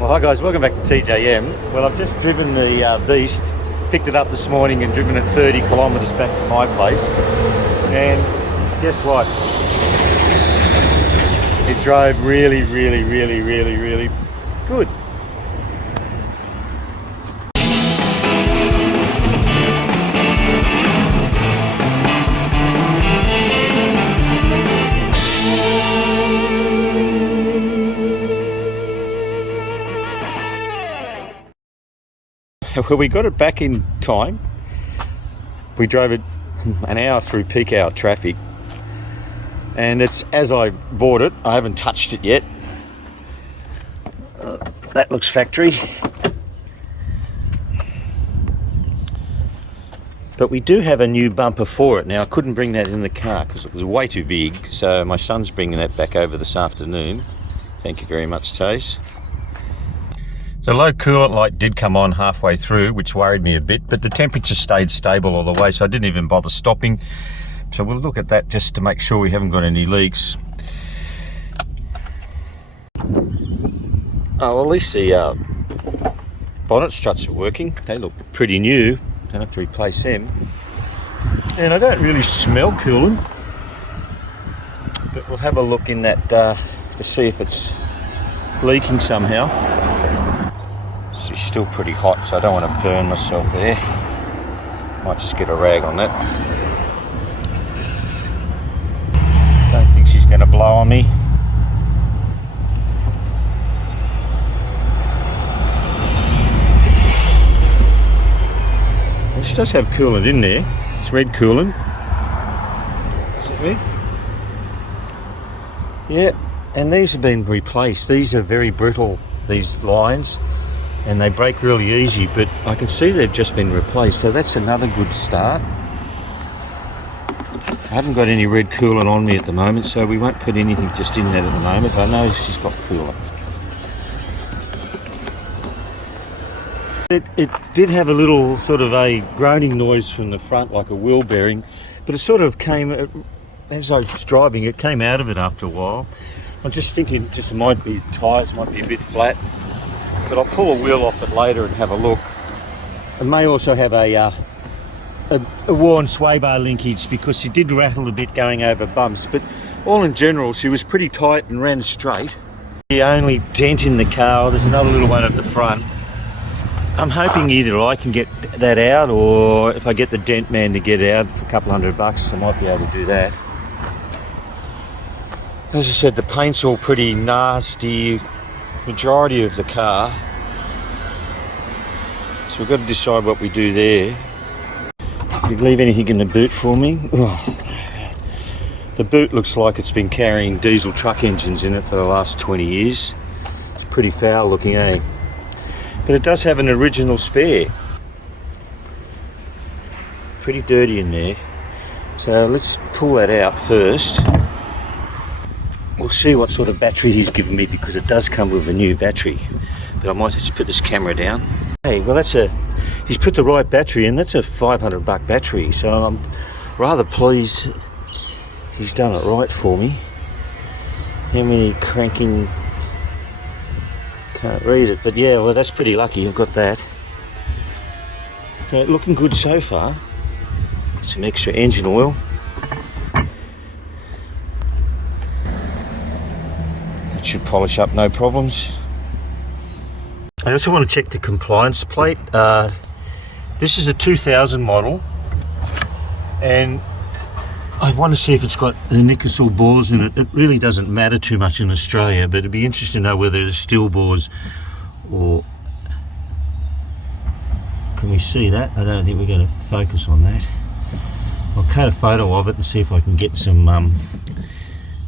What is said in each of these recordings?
Well, hi guys, welcome back to TJM. Well, I've just driven the Beast, picked it up this morning and driven it 30 kilometres back to my place. And guess what? It drove really good. Well, we got it back in time. We drove it an hour through peak hour traffic, and it's as I bought it. I haven't touched it yet. That looks factory, but we do have a new bumper for it. Now, I couldn't bring that in the car because it was way too big, so my son's bringing that back over this afternoon. Thank you very much, Taze. The low coolant light did come on halfway through, which worried me a bit, but the temperature stayed stable all the way, so I didn't even bother stopping. So we'll look at that just to make sure we haven't got any leaks. Oh, well, at least the bonnet struts are working. They look pretty new. Don't have to replace them. And I don't really smell coolant, but we'll have a look in that to see if it's leaking somehow. It's still pretty hot, so I don't want to burn myself there. Might just get a rag on that. Don't think she's going to blow on me. This does have coolant in there. It's red coolant. Is it red? Yeah, and these have been replaced. These are very brittle, these lines, and they break really easy, but I can see they've just been replaced, so that's another good start. I haven't got any red coolant on me at the moment, so we won't put anything just in there at the moment. I know she's got coolant. It did have a little sort of a groaning noise from the front, like a wheel bearing, but it sort of came, as I was driving, it came out of it after a while. I'm just thinking it might be, tyres might be a bit flat, but I'll pull a wheel off it later and have a look. It may also have a worn sway bar linkage, because she did rattle a bit going over bumps, but all in general she was pretty tight and ran straight. The only dent in the car, there's another little one at the front. I'm hoping either I can get that out, or if I get the dent man to get it out for a couple $100, I might be able to do that. As I said, the paint's all pretty nasty, majority of the car, so we've got to decide what we do there. Did you leave anything in the boot for me? Oh, the boot looks like it's been carrying diesel truck engines in it for the last 20 years. It's pretty foul looking, eh? But it does have an original spare. Pretty dirty in there. So let's pull that out first. We'll see what sort of battery he's given me, because it does come with a new battery. But I might just put this camera down. Hey, well he's put the right battery in. That's a $500 battery, so I'm rather pleased he's done it right for me. How many cranking, can't read it, but yeah, well that's pretty lucky, I've got that. So looking good so far. Some extra engine oil. Should polish up, no problems. I also want to check the compliance plate. This is a 2000 model, and I want to see if it's got the Nickel bores in it. It really doesn't matter too much in Australia, but it'd be interesting to know whether there's steel bores, or can we see that? I don't think we're going to focus on that. I'll cut a photo of it and see if I can get some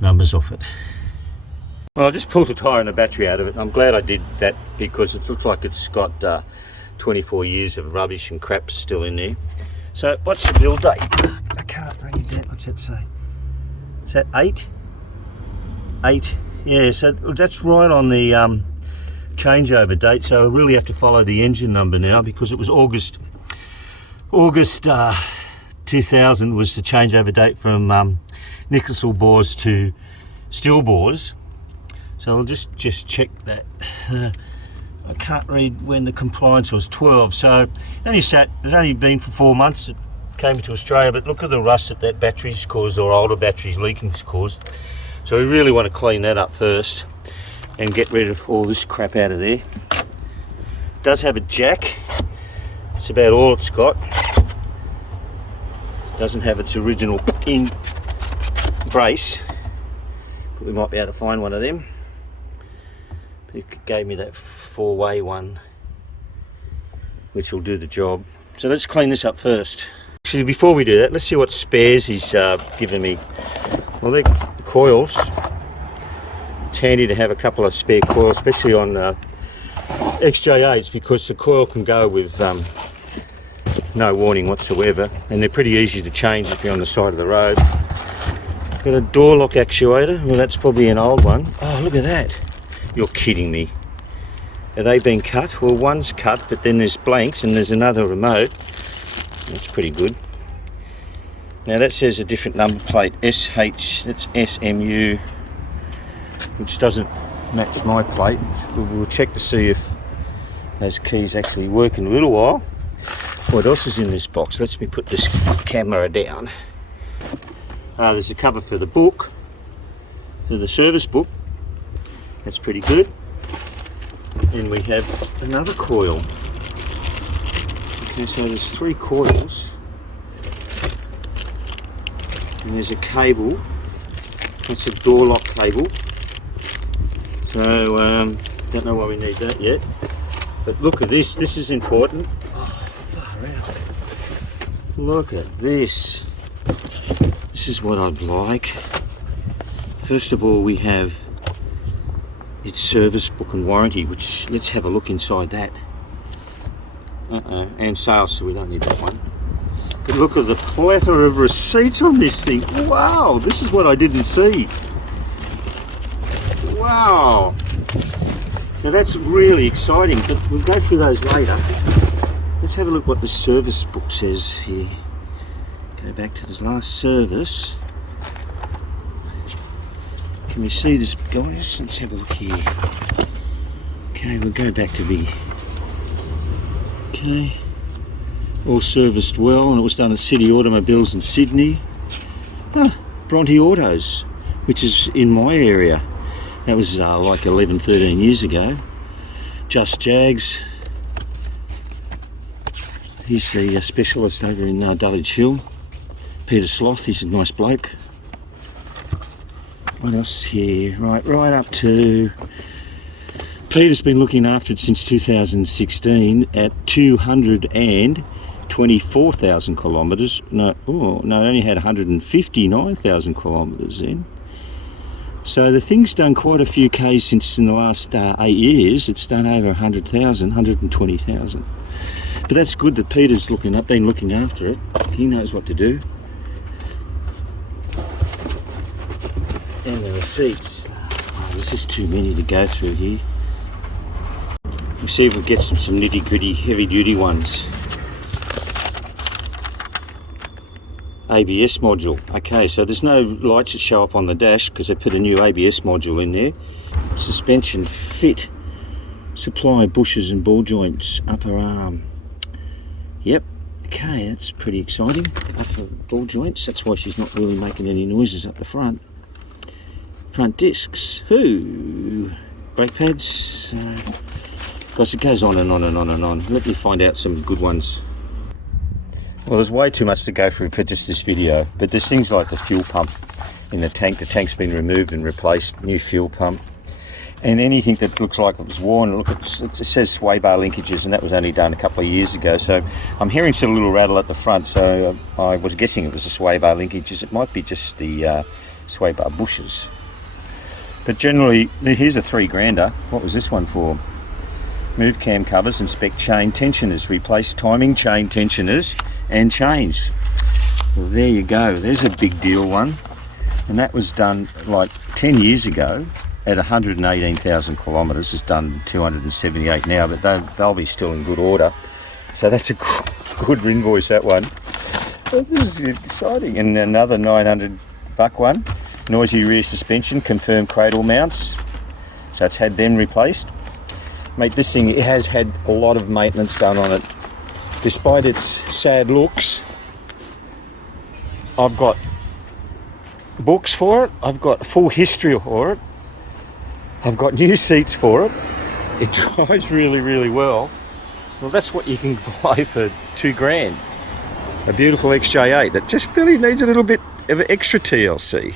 numbers off it. Well, I just pulled the tyre and the battery out of it, and I'm glad I did that, because it looks like it's got 24 years of rubbish and crap still in there. So what's the build date? I can't read that. What's that say? Is that 8? 8. Yeah, so that's right on the changeover date. So I really have to follow the engine number now, because it was August 2000 was the changeover date from nickel bores to steel bores. So I'll just check that. I can't read when the compliance was 12, so it's only been for 4 months. It came to Australia, but look at the rust that battery's caused, or older batteries leaking has caused. So we really want to clean that up first and get rid of all this crap out of there. It does have a jack. It's about all it's got. It doesn't have its original in brace, but we might be able to find one of them. It gave me that 4-way one, which will do the job. So let's clean this up first. Actually, before we do that, let's see what spares he's given me. Well, they're coils. It's handy to have a couple of spare coils, especially on XJ8s, because the coil can go with no warning whatsoever, and they're pretty easy to change if you're on the side of the road. Got a door lock actuator. Well, that's probably an old one. Oh, look at that. You're kidding me. Are they being cut? Well, one's cut, but then there's blanks and there's another remote. That's pretty good. Now that says a different number plate, SH, that's SMU, which doesn't match my plate. We'll check to see if those keys actually work in a little while. What else is in this box? Let me put this camera down. There's a cover for the book, for the service book. That's pretty good. And we have another coil. Okay, so there's 3 coils. And there's a cable. That's a door lock cable. So, don't know why we need that yet. But look at this. This is important. Oh, far out. Look at this. This is what I'd like. First of all, we have its service book and warranty, which, let's have a look inside that. And sales, so we don't need that one. But look at the plethora of receipts on this thing. Wow, this is what I didn't see. Wow. Now that's really exciting, but we'll go through those later. Let's have a look what the service book says here. Go back to this last service. Can we see this, guys? Let's have a look here. Okay, we'll go back to the... Okay. All serviced well, and it was done at City Automobiles in Sydney. Bronte Autos, which is in my area. That was like 11, 13 years ago. Just Jags. He's the specialist over in Dulwich Hill. Peter Sloth, he's a nice bloke. What else here? Right up to... Peter's been looking after it since 2016 at 224,000 kilometres. No, it only had 159,000 kilometres then. So the thing's done quite a few Ks since in the last 8 years. It's done over 100,000, 120,000. But that's good that Peter's been looking after it. He knows what to do. And the receipts. Oh, this is too many to go through here. We'll see if we get some nitty gritty heavy duty ones. ABS module. Okay, so there's no lights that show up on the dash because they put a new ABS module in there. Suspension fit. Supply bushes and ball joints. Upper arm. Yep. Okay, that's pretty exciting. Upper ball joints. That's why she's not really making any noises up the front. Front discs. Ooh. Brake pads. Because it goes on and on and on and on. Let me find out some good ones. Well, there's way too much to go through for just this video, but there's things like the fuel pump in the tank. The tank's been removed and replaced, new fuel pump. And anything that looks like it was worn, look, it says sway bar linkages, and that was only done a couple of years ago. So I'm hearing some little rattle at the front, so I was guessing it was the sway bar linkages. It might be just the sway bar bushes. But generally, here's a $3,000. What was this one for? Move cam covers, inspect chain tensioners, replace timing chain tensioners and chains. Well, there you go. There's a big deal one. And that was done like 10 years ago at 118,000 kilometres. It's done 278 now, but they'll be still in good order. So that's a good invoice, that one. Well, this is exciting. And another $900 one. Noisy rear suspension, confirmed cradle mounts. So it's had them replaced. Mate, this thing, it has had a lot of maintenance done on it. Despite its sad looks, I've got books for it, I've got a full history for it, I've got new seats for it, it drives really, really well. Well, that's what you can buy for $2,000. A beautiful XJ8 that just really needs a little bit of an extra TLC.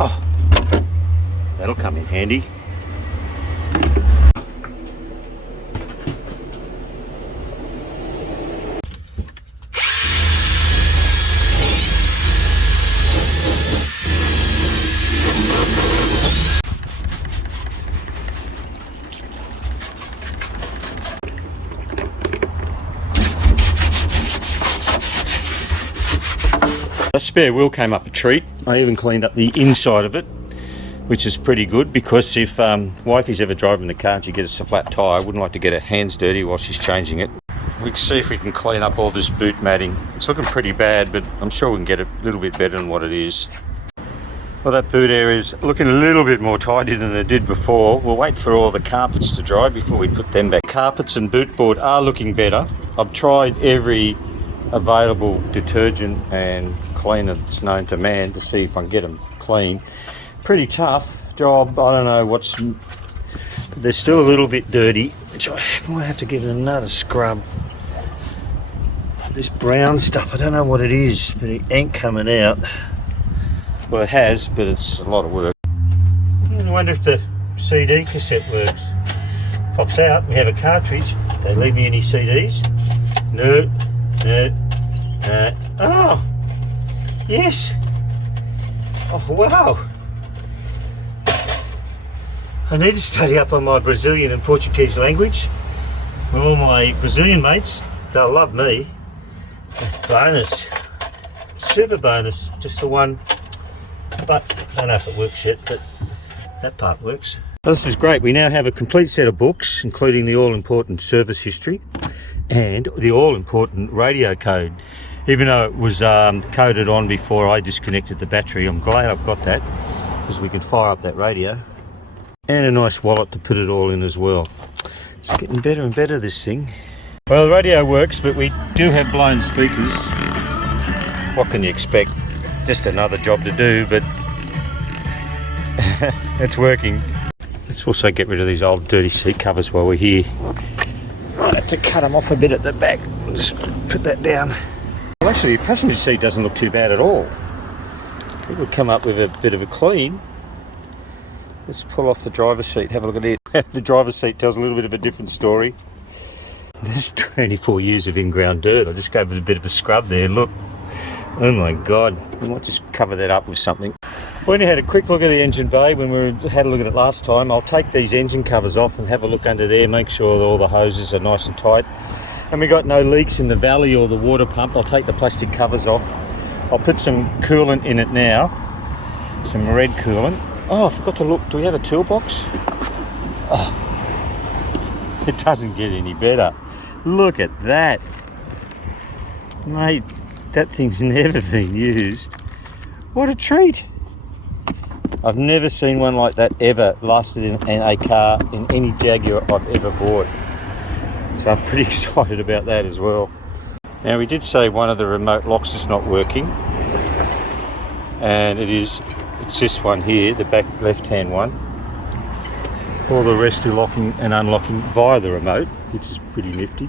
Oh, that'll come in handy. A spare wheel came up a treat. I even cleaned up the inside of it, which is pretty good, because if wifey's ever driving the car and she gets a flat tyre, I wouldn't like to get her hands dirty while she's changing it. We can see if we can clean up all this boot matting. It's looking pretty bad, but I'm sure we can get it a little bit better than what it is. Well, that boot area is looking a little bit more tidy than it did before. We'll wait for all the carpets to dry before we put them back. Carpets and boot board are looking better. I've tried every available detergent and cleaner that's known to man to see if I can get them clean. Pretty tough job. I don't know what's... They're still a little bit dirty, which I might have to give it another scrub. This brown stuff, I don't know what it is, but it ain't coming out. Well, it has, but it's a lot of work. I wonder if the CD cassette works. Pops out, we have a cartridge. They leave me any CDs? No. Oh! Yes! Oh, wow! I need to study up on my Brazilian and Portuguese language. With all my Brazilian mates, they'll love me. Bonus. Super bonus. Just the one. But I don't know if it works yet, but that part works. Well, this is great. We now have a complete set of books, including the all-important service history and the all-important radio code. Even though it was coded on before I disconnected the battery, I'm glad I've got that, because we can fire up that radio. And a nice wallet to put it all in as well. It's getting better and better, this thing. Well, the radio works, but we do have blown speakers. What can you expect? Just another job to do, but it's working. Let's also get rid of these old dirty seat covers while we're here. I have to cut them off a bit at the back. Just put that down. Well, actually, the passenger seat doesn't look too bad at all. It would come up with a bit of a clean. Let's pull off the driver's seat, have a look at it. The driver's seat tells a little bit of a different story. There's 24 years of in-ground dirt. I just gave it a bit of a scrub there, look. Oh my God, I might just cover that up with something. We only had a quick look at the engine bay when we had a look at it last time. I'll take these engine covers off and have a look under there, make sure that all the hoses are nice and tight. And we got no leaks in the valley or the water pump. I'll take the plastic covers off. I'll put some coolant in it now, some red coolant. Oh, I forgot to look, do we have a toolbox? Oh, it doesn't get any better. Look at that. Mate, that thing's never been used. What a treat. I've never seen one like that ever lasted in a car in any Jaguar I've ever bought. So I'm pretty excited about that as well. Now, we did say one of the remote locks is not working. And it's this one here, the back left-hand one. All the rest are locking and unlocking via the remote, which is pretty nifty,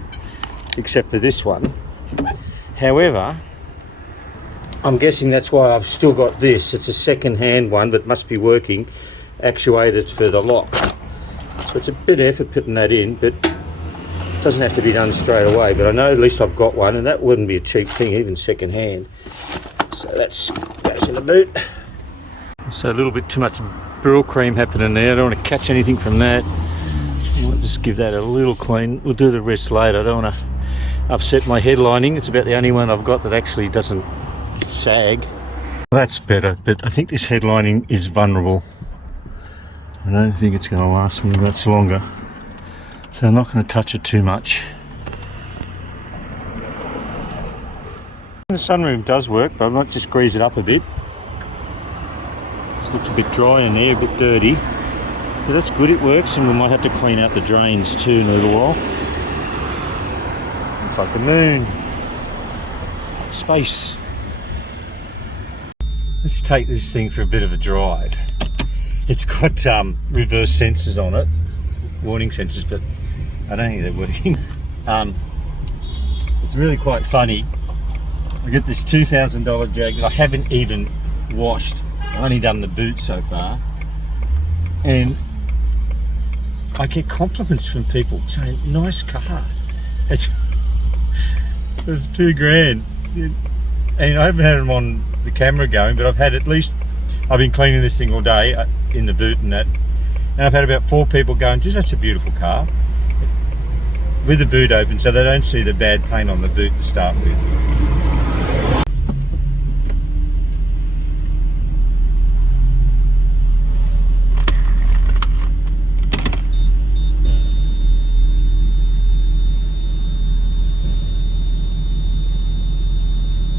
except for this one. However, I'm guessing that's why I've still got this. It's a second-hand one, but must be working, actuated for the lock. So it's a bit of effort putting that in, but it doesn't have to be done straight away. But I know at least I've got one, and that wouldn't be a cheap thing, even second-hand. So that goes in the boot. So a little bit too much brill cream happening there. I don't want to catch anything from that. I'll just give that a little clean. We'll do the rest later. I don't want to upset my headlining. It's about the only one I've got that actually doesn't sag. Well, that's better, but I think this headlining is vulnerable. I don't think it's going to last me much longer. So I'm not going to touch it too much. the sunroom does work, but I might just grease it up a bit. It looks a bit dry in there, a bit dirty. But that's good, it works, and we might have to clean out the drains too in a little while. Looks like the moon. Space. Let's take this thing for a bit of a drive. It's got reverse sensors on it, warning sensors, but I don't think they're working. It's really quite funny. I get this $2,000 Jag that I haven't even washed. I've only done the boot so far, and I get compliments from people saying, nice car. It's $2,000. And I haven't had them on the camera going, but I've been cleaning this thing all day in the boot and that, and I've had about 4 people going, geez, that's a beautiful car, with the boot open, so they don't see the bad paint on the boot to start with.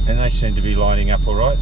And they seem to be lining up all right.